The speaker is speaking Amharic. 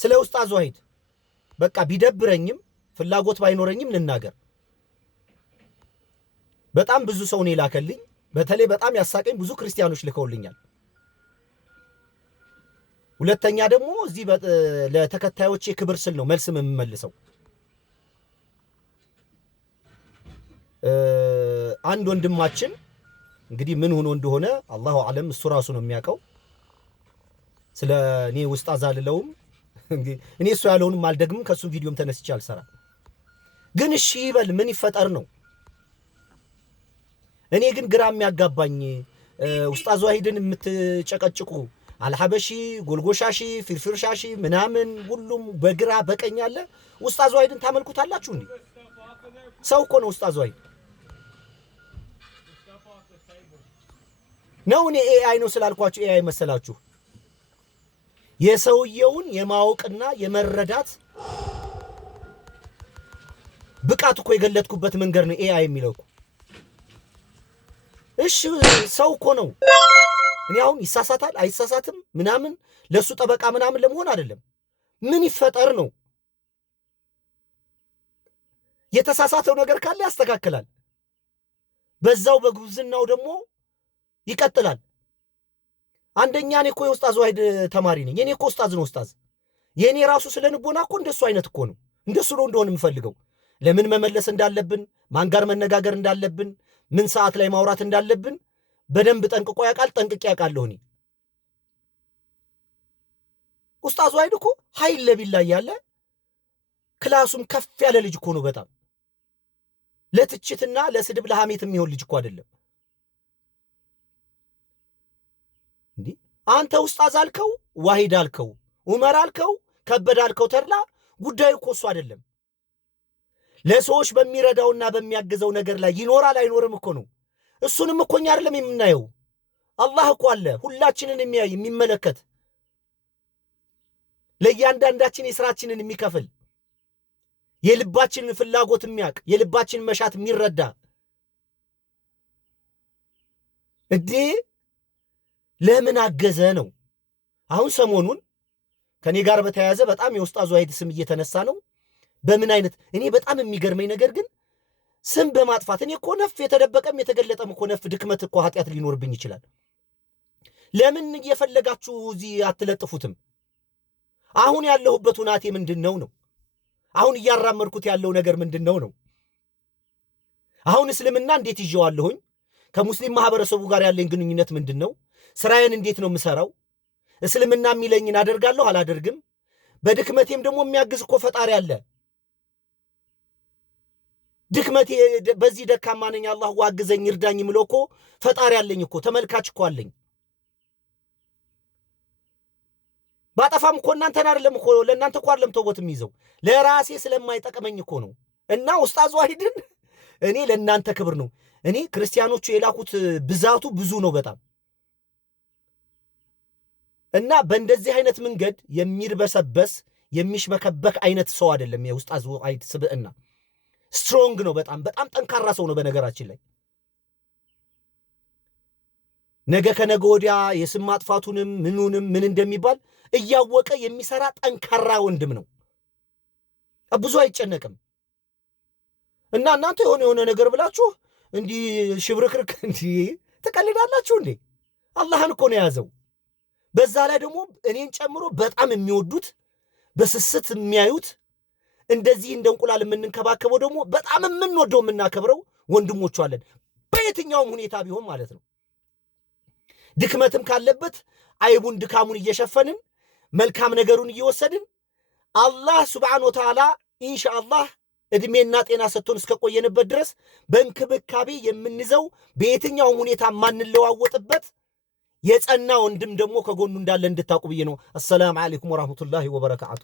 ስለ ኡስታዝ ዋሂድ በቃ ቢደብረኝም ፍላጎት ባይኖረኝም ልናገር። በጣም ብዙ ሰው ነው ላከልኝ። በተለይ በጣም ያሳቀኝ ብዙ ክርስቲያኖች ልከውልኛል። ሁለተኛ ደግሞ እዚህ ለተከታዮቼ ክብር ስል ነው መልስም የምመልሰው። አንድ ወንድማችን እንግዲህ ምን ሆኖ እንደሆነ አላሁ አለም እሱ ራሱ ነው የሚያውቀው። ስለ እኔ ኡስታዝ አልለውም እኔ እሱ ያለውንም አልደግምም፣ ከሱ ቪዲዮም ተነስቼ አልሰራ። ግን እሺ ይበል ምን ይፈጠር ነው። እኔ ግን ግራ የሚያጋባኝ ኡስታዝ ዋሂድን የምትጨቀጭቁ አልሐበሺ፣ ጎልጎሻሺ፣ ፊርፊርሻሺ ምናምን ሁሉም በግራ በቀኝ አለ። ኡስታዝ ዋሂድን ታመልኩታላችሁ እንዴ? ሰው እኮ ነው ኡስታዝ ዋሂድ ነው። እኔ ኤአይ ነው ስላልኳችሁ ኤአይ መሰላችሁ? የሰውየውን የማወቅና የመረዳት ብቃት እኮ የገለጥኩበት መንገድ ነው ኤአይ የሚለው እኮ። እሺ ሰው እኮ ነው። እኔ አሁን ይሳሳታል አይሳሳትም ምናምን ለሱ ጠበቃ ምናምን ለመሆን አይደለም። ምን ይፈጠር ነው። የተሳሳተው ነገር ካለ ያስተካክላል። በዛው በጉብዝናው ደግሞ ይቀጥላል። አንደኛ እኔ እኮ የኡስታዝ ዋሂድ ተማሪ ነኝ። የኔ እኮ ኡስታዝ ነው ኡስታዝ። የኔ ራሱ ስለንቦና እኮ እንደሱ አይነት እኮ ነው። እንደሱ ነው እንደሆነ የምፈልገው። ለምን መመለስ እንዳለብን፣ ማን ጋር መነጋገር እንዳለብን፣ ምን ሰዓት ላይ ማውራት እንዳለብን በደንብ ጠንቅቆ ያውቃል። ጠንቅቄ ያውቃለሁ እኔ። ኡስታዝ ዋሂድ እኮ ኃይል ለቢላ ያለ ክላሱም ከፍ ያለ ልጅ እኮ ነው። በጣም ለትችትና ለስድብ ለሐሜት የሚሆን ልጅ እኮ አይደለም። እንዴ አንተ ኡስታዝ አልከው፣ ዋሂድ አልከው፣ ዑመር አልከው፣ ከበደ አልከው፣ ተድላ ጉዳዩ እኮ እሱ አይደለም። ለሰዎች በሚረዳውና በሚያግዘው ነገር ላይ ይኖራል አይኖርም እኮ ነው። እሱንም እኮ እኛ አይደለም የምናየው፣ አላህ እኮ አለ ሁላችንን የሚያይ የሚመለከት፣ ለእያንዳንዳችን የሥራችንን የሚከፍል፣ የልባችንን ፍላጎት የሚያውቅ፣ የልባችንን መሻት የሚረዳ። እንዴ ለምን አገዘ ነው። አሁን ሰሞኑን ከኔ ጋር በተያያዘ በጣም የኡስታዝ ዋሂድ ስም እየተነሳ ነው። በምን አይነት እኔ በጣም የሚገርመኝ ነገር ግን ስም በማጥፋት እኔ እኮ ነፍ የተደበቀም የተገለጠም እኮ ነፍ ድክመት እኮ ኃጢአት ሊኖርብኝ ይችላል። ለምን እየፈለጋችሁ እዚህ አትለጥፉትም? አሁን ያለሁበት ሁናቴ ምንድነው ነው? አሁን እያራመድኩት ያለው ነገር ምንድነው ነው? አሁን እስልምና እንዴት ይዤዋለሁኝ? ከሙስሊም ማህበረሰቡ ጋር ያለኝ ግንኙነት ምንድነው? ስራዬን እንዴት ነው የምሰራው? እስልምና የሚለኝን አደርጋለሁ አላደርግም? በድክመቴም ደግሞ የሚያግዝ እኮ ፈጣሪ አለ። ድክመቴ በዚህ ደካማ ነኝ አላህ ዋግዘኝ ይርዳኝ ምሎ እኮ ፈጣሪ አለኝ እኮ፣ ተመልካች እኮ አለኝ። ባጠፋም እኮ እናንተን አይደለም እኮ ለእናንተ እኮ አይደለም ተውበት የሚይዘው ለራሴ ስለማይጠቅመኝ እኮ ነው። እና ኡስታዝ ዋሂድን እኔ ለእናንተ ክብር ነው። እኔ ክርስቲያኖቹ የላኩት ብዛቱ ብዙ ነው በጣም። እና በእንደዚህ አይነት መንገድ የሚርበሰበስ የሚሽመከበክ አይነት ሰው አይደለም የኡስታዝ ዋሂድ ስብዕና። ስትሮንግ ነው በጣም በጣም ጠንካራ ሰው ነው። በነገራችን ላይ ነገ ከነገ ወዲያ የስም ማጥፋቱንም ምኑንም ምን እንደሚባል እያወቀ የሚሰራ ጠንካራ ወንድም ነው። ብዙ አይጨነቅም። እና እናንተ የሆነ ነገር ብላችሁ እንዲህ ሽብርክርክ እንዲህ ተቀልዳላችሁ እንዴ? አላህን እኮ ነው የያዘው። በዛ ላይ ደግሞ እኔን ጨምሮ በጣም የሚወዱት በስስት የሚያዩት እንደዚህ እንደ እንቁላል የምንንከባከበው ደግሞ በጣም የምንወደው የምናከብረው ወንድሞቹ አለን። በየትኛውም ሁኔታ ቢሆን ማለት ነው። ድክመትም ካለበት አይቡን ድካሙን እየሸፈንን መልካም ነገሩን እየወሰድን አላህ ሱብሓነሁ ወተዓላ ኢንሻአላህ እድሜና ጤና ሰጥቶን እስከቆየንበት ድረስ በእንክብካቤ የምንይዘው በየትኛውም ሁኔታ ማንለዋወጥበት የጸና ወንድም ደግሞ ከጎኑ እንዳለ እንድታውቁ ብዬ ነው። አሰላሙ አለይኩም ወራህመቱላሂ ወበረካቱ።